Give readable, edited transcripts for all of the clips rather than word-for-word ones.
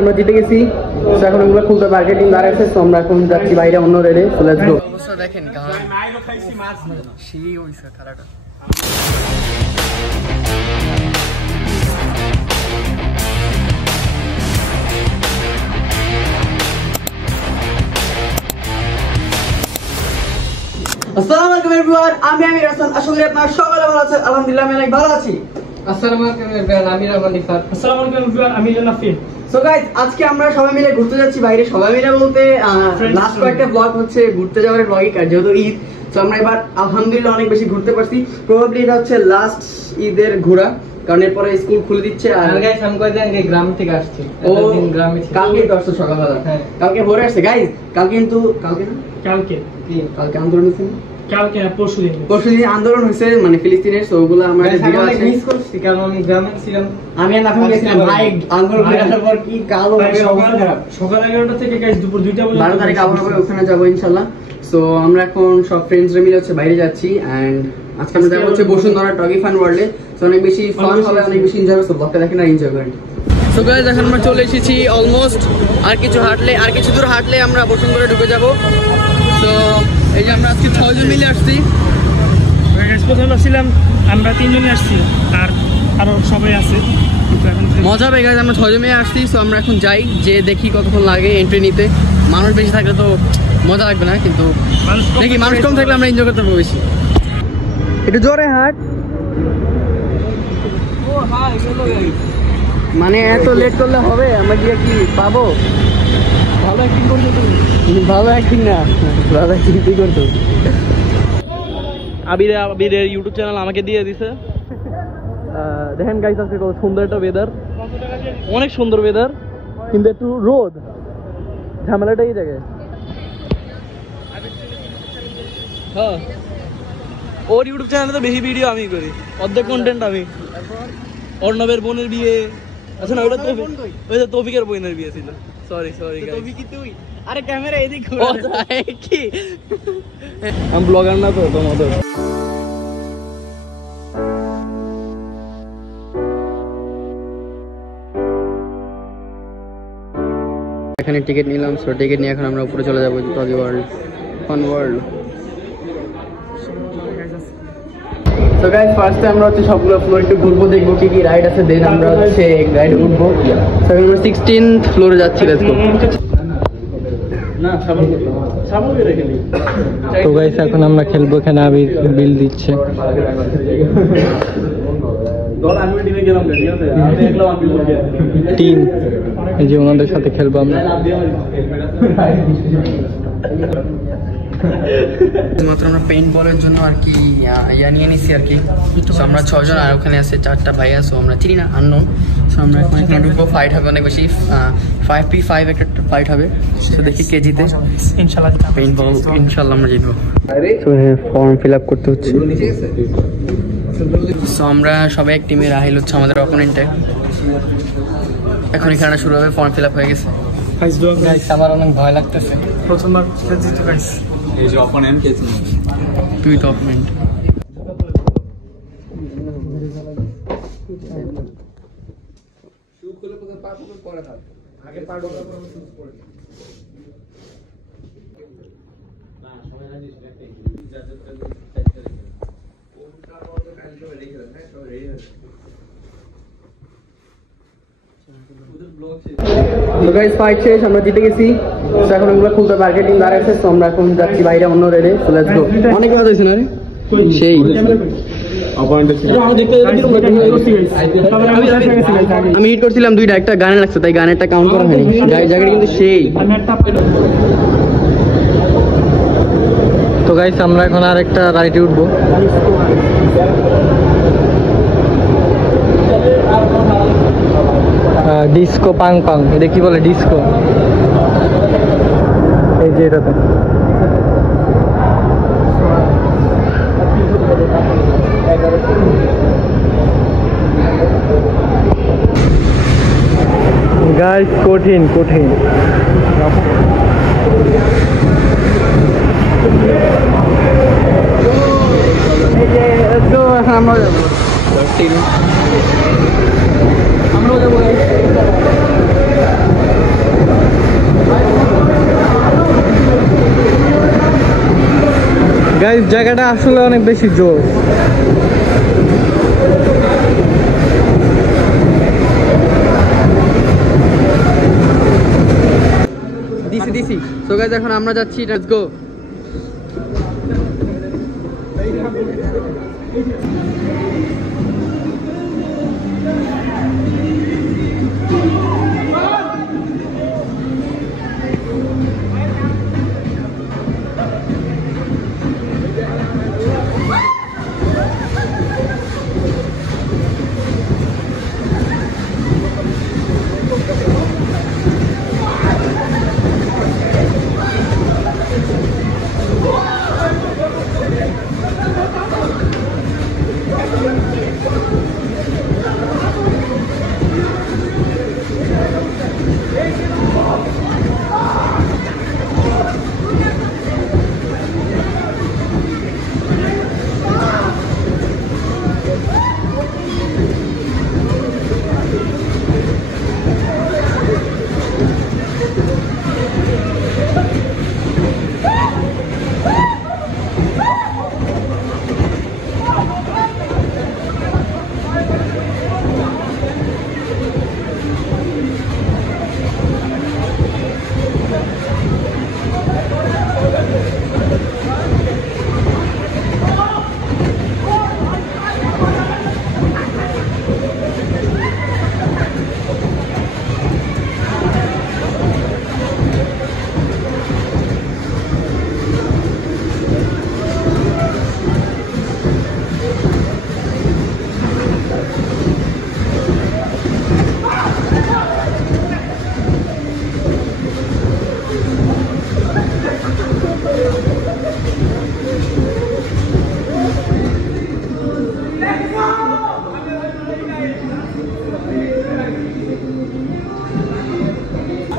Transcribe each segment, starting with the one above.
আমরা জিতে গেছি। এখন আমরা খুলতে মার্কেটিং দাঁড়াইছে, তো আমরা এখন যাচ্ছি বাইরে অন্য রেডে। তো লেটস গো। অবস্থা দেখেন সেই হইছে খারাটা। আসসালামু আলাইকুম এভরিওয়ান, আমি আমির হাসান। আশা করি আপনারা সবাই ভালো আছেন। আলহামদুলিল্লাহ আমি অনেক ভালো আছি। আসসালামু আলাইকুম এভরিওয়ান, আমি রহমান নিফার। আসসালামু আলাইকুম এভরিওয়ান, আমি জান্নাফি। সো গাইস, আজকে আমরা সবাই মিলে ঘুরতে যাচ্ছি বাইরে। সবাই মিলে বলতে লাস্ট কয়েকটা ব্লগ হচ্ছে ঘুরতে যাওয়ার ব্লগই, যেহেতু ঈদ। তো আমরা এবার আলহামদুলিল্লাহ অনেক বেশি ঘুরতে পারছি। প্রবাবলি এটা হচ্ছে লাস্ট ঈদের ঘোরা, কারণ এরপরে স্কুল খুলে দিচ্ছে। আর গাইস আমি কয়েকদিন আগে গ্রাম থেকে আসছি। এতদিন গ্রামে ছিল। কালকে তো আসছে সকালবেলা। হ্যাঁ, কালকে ভোরে আসছে গাইস। কালকে কিন্তু কালকে না, কালকে কালকে আন্দোলন হয়েছে না? কালকে পরশুদিন আন্দোলন হয়েছে, মানে ফিলিস্তিনের। তো ওগুলো আমরা ভিডিও আছে, মিস করছি কারণ আমি গ্রামে ছিলাম। আমি আর নাফিম গেছিলাম ভাই। আন্দোলন করার পর কি কালো অবস্থা খারাপ। সকাল 11টা থেকে গাইস দুপুর 2টা পর্যন্ত 12 তারিখ আবার ওখানে যাবো ইনশাআল্লাহ। সো আমরা এখন সব ফ্রেন্ডসরা মিলে হচ্ছে বাইরে যাচ্ছি। এন্ড আজকে আমরা যাবো হচ্ছে বসুন্ধরা টগি ফান ওয়ার্ল্ডে। সো অনেক বেশি ফান হবে, অনেক বেশি এনজয় হবে। সো ব্লগটা দেখেন আর এনজয় করেন। সো গাইস, এখন আমরা চলে এসেছি অলমোস্ট। আর কিছু দূর হাঁটলে আমরা বসুন্ধরা ঢুকে যাব। তো এই যে আমরা আজকে 6 জন মিলে আসছি। গাইস প্রথমে ছিলাম আমরা 3 জনই আসছি, আর আরো সবাই আছে। মজা হবে গাইস, আমরা 6 জন মিলে আসছি। সো আমরা এখন যাই, যে দেখি কতক্ষণ লাগে এন্ট্রি নিতে। মানুষ বেশি থাকলে তো মজা লাগবে না, কিন্তু দেখি মানুষ কম থাকলে আমরা এনজয় করতে পারবো বেশি। একটু জোরে হাঁট। মানে এত লেট করলে হবে? আমরা গিয়ে কি পাবো? ভালো অ্যাক্টিং করছো তুমি। ভালো অ্যাক্টিং না, ভালো অ্যাক্টিং তুই করছো। আবিরের ইউটিউব চ্যানেল আমাকে দিয়ে দিছে। দেখেন গাইস, আজকে কত সুন্দর একটা ওয়েদার, অনেক সুন্দর ওয়েদার, কিন্তু একটু রোদ। ঝামেলাটা এই জায়গায়। হ্যাঁ, ওর ইউটিউব চ্যানেলে তো বেশি ভিডিও আমি করি, অর্ধেক কন্টেন্ট আমি। অর্ণবের বোনের বিয়ে আছে না, ওটা ওই যে তৌফিকের বোনের বিয়ে ছিল। সরি গাইস, তুই আরে ক্যামেরা এদিক ঘুরে কি? আমি ব্লগার না তো তোমাদের। এখানে টিকিট নিলাম। সো টিকিট নিয়ে এখন আমরা উপরে চলে যাবো টগি ওয়ার্ল্ড, ফান ওয়ার্ল্ড। তো গাইস, ফার্স্টে আমরা হচ্ছে সবগুলো ফ্লোর একটু ঘুরবো, দেখবো কি কি রাইড আছে। দেন আমরা হচ্ছে রাইডে উঠবো। সো আমরা 16th ফ্লোরে যাচ্ছি। Let's go. তো গাইস এখন আমরা খেলবো, এখানে আবির বিল দিচ্ছে। টিম, এই যে ওনাদের সাথে খেলবো আমরা। মাত্র আমরা পেইন্ট বলের জন্য আর কি ইয়া নিয়ে নিছি আর কি। সো আমরা 6 জন, আর ওখানে আছে 4টা ভাইয়া। সো আমরা চিনি না, আননোন। সো আমরা এখন এখানে ঢুকবো। ফাইট হবে অনেক বেশি, 5v5 একটা ফাইট হবে। সো দেখি কে জিতে। ইনশাআল্লাহ পেইন্ট বল ইনশাআল্লাহ আমরা জিতবো। সো ফর্ম ফিল আপ করতে হচ্ছে। সো আমরা সবাই এক টিমে। রাহিল হচ্ছে আমাদের অপোনেন্টে। এখন এখানে শুরু হবে। ফর্ম ফিল আপ হয়ে গেছে। গাইস আমার অনেক ভয় লাগতেছে। প্রথমবার জিতে গাইস। এই যে অপোনেন্ট কে ছিল? তুই তো অপোনেন্ট। তো গাইস, ফাইট শেষ, আমরা জিতে গেছি। তো এখন আমরা খুলতে মার্কেটিং দাঁড়াইছে। তো আমরা এখন যাচ্ছি বাইরে অন্য রেডে। তো লেটস গো। অনেক কথা হয়েছে না রে সেই। আমি হিট করছিলাম 2টা, একটা গানে লাগছে, তাই গানেরটা কাউন্ট করা হয়নি। জায়গাটা কিন্তু সেই। তো গাইস আমরা এখন আরেকটা রাইডে উঠবো। ডিস্কো পাং পাং, এটা কি বলে? ডিস্কো। এই যে এটাতে গাইস, কঠিন। আমরা যাবো। আমরাও যাবো। গাইস জায়গাটা আসলে অনেক বেশি জোর। দিছি সো গাইস এখন আমরা যাচ্ছি, লেটস গো।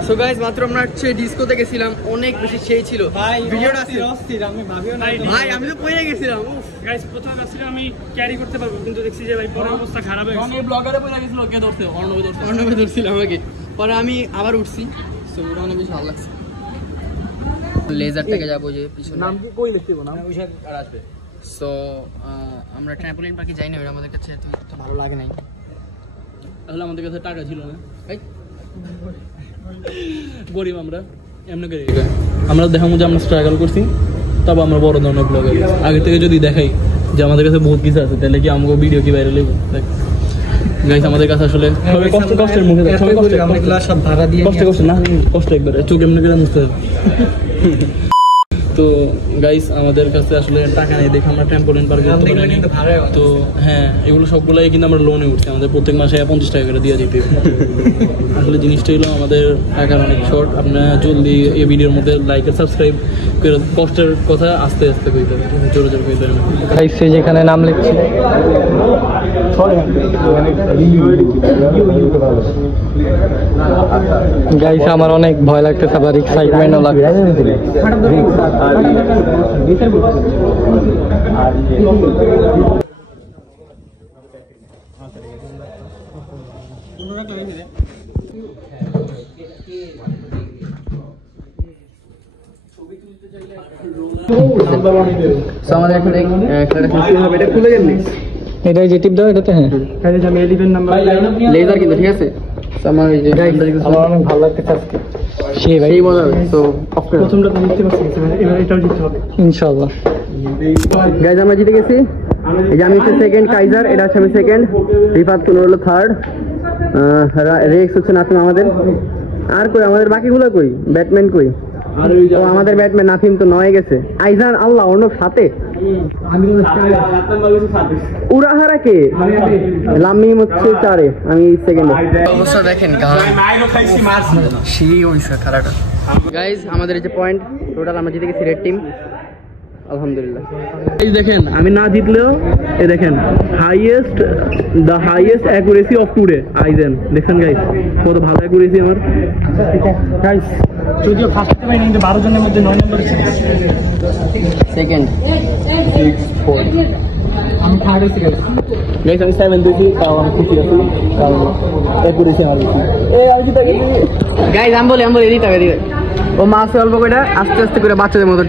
সো গাইস মাত্র আমরা হচ্ছে ডিস্কোতে গেছিলাম, অনেক বেশি সেই ছিল ভাই, ভিডিওটা আছে অস্থির, আমি ভাবিও না ভাই, আমি তো পড়ে গেছিলাম। গাইস প্রথমে ভাবছিলাম আমি ক্যারি করতে পারবো, কিন্তু দেখছি যে ভাই পরে অবস্থা খারাপ হয়ে গেছে। আমি ব্লগারে পড়ে গেছিল, কে ধরতে অর্ণবে ধরছিল আমাকে, পরে আমি আবার উঠছি। সো ওটা অনেক বেশি ভালো লাগছে। লেজার থেকে যাবো যে পিছনে, নাম কি কই লিখতে না অভিষেক আর আসবে। সো আমরা ট্র্যাম্পোলিন পার্কে যাই না, ওটা আমাদের কাছে এত ভালো লাগে নাই। তাহলে আমাদের কাছে টাকা ছিল না, এই গরিব আমরা, এমনি করে আমরা দেখাবো যে আমরা স্ট্রাগল করছি, তবে আমরা বড় ধরনের ব্লগার। আগে থেকে যদি দেখাই যে আমাদের কাছে বহুত কিছু আছে, তাহলে কি আমাকে ভিডিও কি ভাইরাল হইব? গাইস আমাদের কাছে আসলে সবাই কষ্টের মুখে, সবাই সব ভাড়া দিয়ে কষ্ট না, কষ্ট একবারে চোখ এমনি করে মুছতে হবে। তো গাইস আমাদের কাছে আসলে টাকা নেই দেখে আমরা ট্র্যাম্পোলিন পার্ক করতে পারিনি। তো হ্যাঁ, এগুলো সবগুলাই কিন্তু আমরা লোনে উঠছি, আমাদের প্রত্যেক মাসে 50 টাকা করে দিয়ে যেতে। আসলে জিনিসটা হলো আমাদের টাকার অনেক শর্ট। আপনারা জলদি এই ভিডিওর মধ্যে লাইক আর সাবস্ক্রাইব করে, কষ্টের কথা আস্তে আস্তে কইতে হবে, জোরে জোরে কইতে হবে। গাইস যেখানে নাম লিখছি, গাইস আমার অনেক ভয় লাগতেছে, আবার এক্সাইটমেন্টও লাগতেছে। আমাদের এখানে এটা খুলে গেল, এটাই যে টিপ দাও এটাতে। হ্যাঁ আমি 11 নাম্বার লেজার কিন্তু ঠিক আছে। আমার এই যে আমার অনেক ভালো লাগতেছে আজকে, সেই ভাই সেই মজা হবে। তো প্রথমটা তো জিততে পারছি, এবার এটাও জিততে হবে ইনশাআল্লাহ। গাইজ আমরা জিতে গেছি। এই যে আমি হচ্ছে সেকেন্ড কাইজার, এটা হচ্ছে আমি সেকেন্ড, রিফাত কোন হলো থার্ড, রেক্স হচ্ছে নাফিম আমাদের। আর কই আমাদের বাকিগুলো কই? ব্যাটম্যান কই? ও আমাদের ব্যাটম্যান নাফিম তো 9 গেছে। আইজান আল্লাহ অর্ণব 7-এ, উড়াহারা কে? লামিম হচ্ছে 4-এ, আমি সেকেন্ডে। অবস্থা দেখেন সেই হইছে খেলাটা। গাইজ আমাদের এই যে পয়েন্ট টোটাল আমরা জিতে গেছি রেড টিম, আলহামদুলিল্লাহ। এই দেখেন আমি না জিতলেও এই দেখেন the highest accuracy of today eigen. দেখছেন গাইস কত ভালো অ্যাকুরেসি আমার। গাইস যদিও ফার্স্ট টাইম কিন্তু 12 জনের মধ্যে 9 নম্বর ছিল, সেকেন্ড 6 4 আমি থার্ড হয়েছি গাইস। আমি 7 দিয়েছি, তাও আমি খুশি আছি কারণ অ্যাকুরেসি আমার বেশি। এই আমি জিতে গেছি গাইস। আমি বলি এদিকে দিবে ও মাছ অল্প করে আস্তে আস্তে করে বাচ্চাদের মতো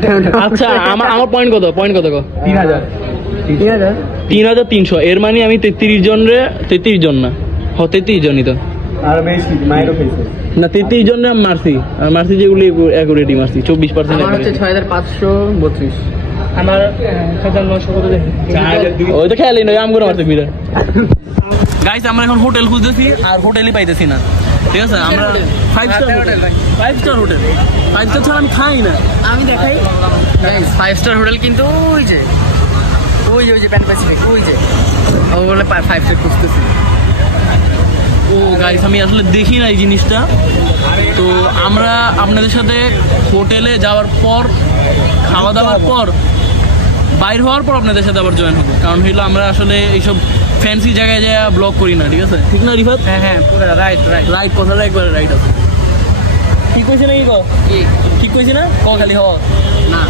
আচ্ছা আমার পয়েন্ট কত কো 3000 3300 এর মানে আমি 33 জন রে 33 জন না 33 জনই তো আর বেশি মাইরো খাইছে না 33 জন রে আমি মারছি আর মারছি যেগুলি অ্যাকুরেটই মারছি 24% আমার হচ্ছে 6532 আমার 6900 করে দেখি ওই তো খেয়ালই নয় আম করে মারছে বিরা গাইস আমরা এখন হোটেল খুঁজতেছি আর হোটেলই পাইতেছি না ঠিক আছে আমরা 5 star hotel 5 star hotel 5 star ছাড়া আমি খাই না আমি দেখাই গাইস 5 স্টার হোটেল কিন্তু ওই যে প্যান প্যাসিফিক ওই যে ও বলে 5 স্টার খুঁজতেছি ও গাইস আমি আসলে দেখি না এই জিনিসটা তো আমরা আপনাদের সাথে হোটেলে যাওয়ার পর খাওয়া দাওয়ার পর বাইর হওয়ার পর আপনাদের সাথে আবার জয়েন হবো কারণ হইলো আমরা আসলে এইসব ফ্যান্সি জায়গায় যায় ব্লগ করি না ঠিক আছে ঠিক না রিফাত হ্যাঁ পুরো রাইট কথাটা একবারে রাইট আছে ঠিক কইছে নাকি ক ঠিক কইছে না ক খালি হ না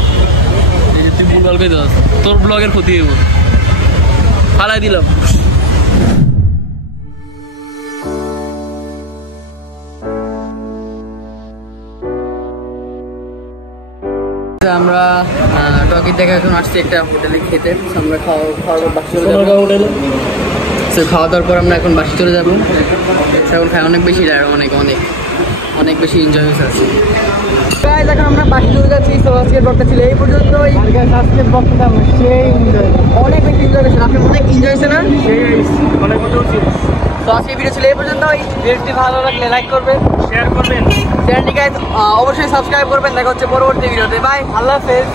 এই যে তুই ভুলভাল কইতে যাস তোর ব্লগের ক্ষতি হইব ফালাই দিলাম আমরা টকির দেখা এখন আসছি একটা হোটেলে খেতে আমরা খাওয়া বাসি চলে যাবো হোটেলে তো খাওয়া দাওয়ার পর আমরা এখন বাসি চলে যাবো এখন খাই অনেক বেশি অনেক বেশি এনজয় হয়েছে এখন আমরা বাসি চলে যাচ্ছি তো আজকের ব্লগটা ছিল এই পর্যন্ত আজকের ব্লগটা সেই অনেক বেশি এনজয় হয়েছে আপনি অনেক এনজয় হয়েছে না তো আজকে ভিডিও ছিল এই পর্যন্ত ভিডিওটি ভালো লাগলে লাইক করবেন শেয়ার করবেন চ্যানেলটিকে অবশ্যই সাবস্ক্রাইব করবেন দেখা হচ্ছে পরবর্তী ভিডিওতে বাই আল্লাহ হাফেজ